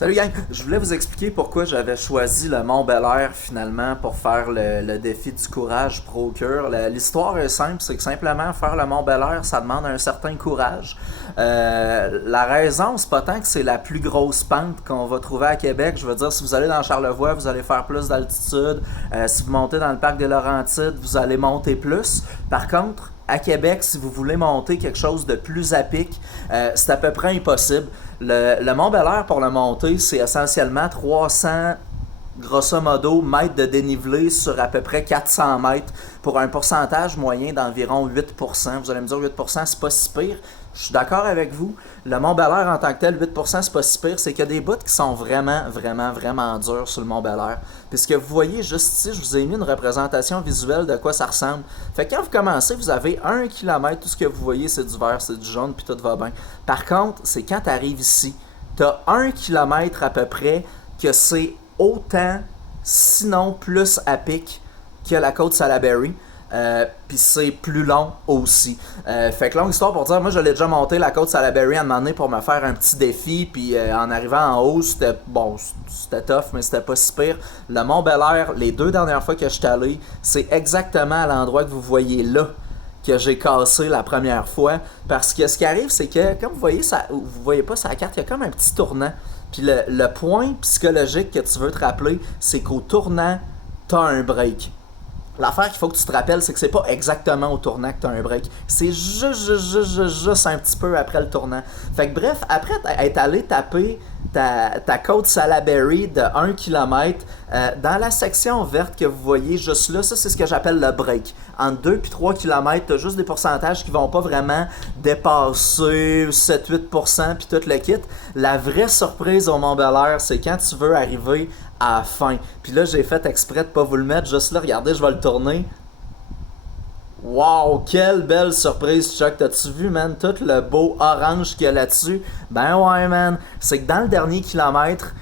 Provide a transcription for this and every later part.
Salut gang, je voulais vous expliquer pourquoi j'avais choisi le Mont Bel-Air finalement pour faire le défi du courage pro-cure. L'histoire est simple, c'est que simplement faire le Mont Bel-Air, ça demande un certain courage. La raison, c'est pas tant que c'est la plus grosse pente qu'on va trouver à Québec. Je veux dire, si vous allez dans Charlevoix, vous allez faire plus d'altitude. Si vous montez dans le parc des Laurentides, vous allez monter plus. Par contre, à Québec, si vous voulez monter quelque chose de plus à pic, c'est à peu près impossible. Le Mont Bel-Air, pour le monter, c'est essentiellement 300, grosso modo, mètres de dénivelé sur à peu près 400 mètres pour un pourcentage moyen d'environ 8%. Vous allez me dire 8%, c'est pas si pire. Je suis d'accord avec vous. Le Mont Bel-Air en tant que tel, 8%, c'est pas si pire. C'est qu'il y a des bouts qui sont vraiment, vraiment, vraiment durs sur le Mont Bel-Air. Puis ce que vous voyez juste ici, je vous ai mis une représentation visuelle de quoi ça ressemble. Fait que quand vous commencez, vous avez 1 km, tout ce que vous voyez, c'est du vert, c'est du jaune, puis tout va bien. Par contre, c'est quand tu arrives ici, tu as 1 km à peu près que c'est autant, sinon plus à pic que la côte Salaberry. Puis c'est plus long aussi. Fait que longue histoire pour dire, moi je l'ai déjà monté la côte Salaberry à un moment donné pour me faire un petit défi, puis en arrivant en haut, c'était bon, c'était tough, mais c'était pas si pire. Le Mont Bel-Air, les 2 dernières fois que je suis allé, c'est exactement à l'endroit que vous voyez là que j'ai cassé la première fois. Parce que ce qui arrive, c'est que, comme vous voyez, vous voyez pas sur la carte, il y a comme un petit tournant. Puis le point psychologique que tu veux te rappeler, c'est qu'au tournant, t'as un break. L'affaire qu'il faut que tu te rappelles, c'est que c'est pas exactement au tournant que tu as un break. C'est juste un petit peu après le tournant. Fait que bref, après être allé taper ta côte Salaberry de 1 km, dans la section verte que vous voyez juste là, ça c'est ce que j'appelle le break. Entre 2 et 3 km, tu as juste des pourcentages qui vont pas vraiment dépasser 7-8% puis tout le kit. La vraie surprise au Mont Bel-Air, c'est quand tu veux arriver à la fin. Puis là, j'ai fait exprès de pas vous le mettre. Juste là, regardez, je vais le tourner. Wow, quelle belle surprise, Chuck. T'as-tu vu, man, tout le beau orange qu'il y a là-dessus? Ben ouais, man. C'est que dans le dernier kilomètre,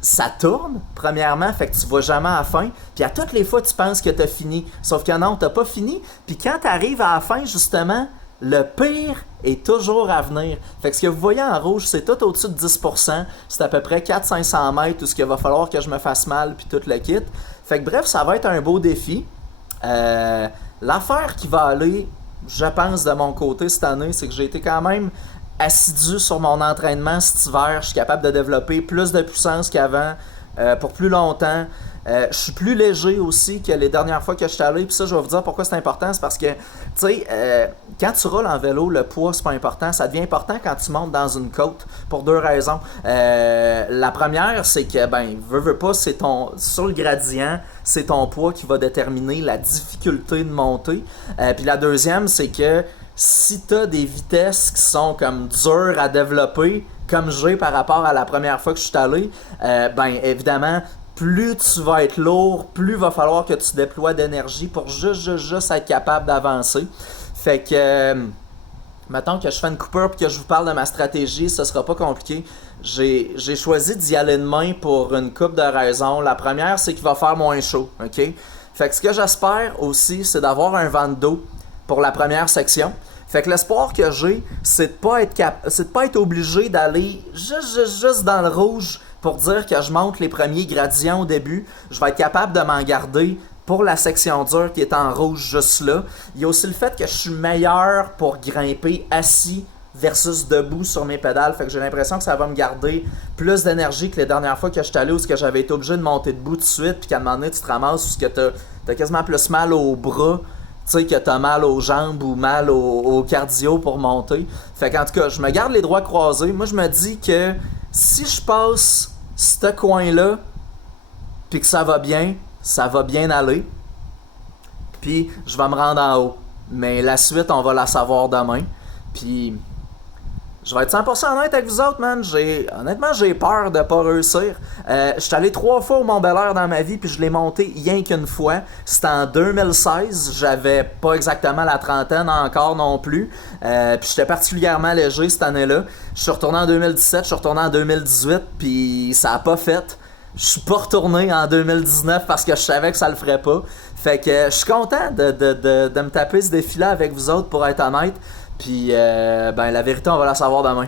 ça tourne, premièrement, fait que tu vas jamais à la fin. Puis à toutes les fois, tu penses que t'as fini. Sauf que non, t'as pas fini. Puis quand t'arrives à la fin, justement, le pire est toujours à venir. Fait que ce que vous voyez en rouge, c'est tout au-dessus de 10%. C'est à peu près 400-500 mètres où ce qu'il va falloir que je me fasse mal puis tout le kit. Fait que bref, ça va être un beau défi. L'affaire qui va aller, je pense, de mon côté cette année, c'est que j'ai été quand même assidu sur mon entraînement cet hiver. Je suis capable de développer plus de puissance qu'avant pour plus longtemps. Je suis plus léger aussi que les dernières fois que je suis allé. Puis ça, je vais vous dire pourquoi c'est important. C'est parce que, tu sais, quand tu roules en vélo, le poids, c'est pas important. Ça devient important quand tu montes dans une côte pour 2 raisons. La première, c'est que, veux pas, c'est sur le gradient, c'est ton poids qui va déterminer la difficulté de monter. Puis la deuxième, c'est que si tu as des vitesses qui sont comme dures à développer, comme j'ai par rapport à la première fois que je suis allé, évidemment, plus tu vas être lourd, plus il va falloir que tu déploies d'énergie pour juste être capable d'avancer. Fait que, mettons que je fais une coupure et que je vous parle de ma stratégie, ce sera pas compliqué. J'ai choisi d'y aller de main pour une couple de raisons. La première, c'est qu'il va faire moins chaud, ok? Fait que ce que j'espère aussi, c'est d'avoir un vent d'eau pour la première section. Fait que l'espoir que j'ai, c'est de pas être obligé d'aller juste dans le rouge pour dire que je monte les premiers gradients au début. Je vais être capable de m'en garder pour la section dure qui est en rouge juste là. Il y a aussi le fait que je suis meilleur pour grimper assis versus debout sur mes pédales. Fait que j'ai l'impression que ça va me garder plus d'énergie que les dernières fois que je suis allé où j'avais été obligé de monter debout tout de suite puis qu'à un moment donné tu te ramasses où t'as quasiment plus mal au bras. Tu sais que t'as mal aux jambes ou mal au cardio pour monter. Fait qu'en tout cas, je me garde les doigts croisés. Moi, je me dis que si je passe ce coin-là, puis que ça va bien aller, puis je vais me rendre en haut. Mais la suite, on va la savoir demain. Puis je vais être 100% honnête avec vous autres, man. Honnêtement, j'ai peur de pas réussir. Je suis allé 3 fois au Mont Bel-Air dans ma vie, puis je l'ai monté rien qu'une fois. C'était en 2016. J'avais pas exactement la trentaine encore non plus. Puis j'étais particulièrement léger cette année-là. Je suis retourné en 2017, je suis retourné en 2018, puis ça a pas fait. Je suis pas retourné en 2019 parce que je savais que ça le ferait pas. Fait que je suis content de me taper ce défi-là avec vous autres, pour être honnête. Puis, la vérité, on va la savoir demain.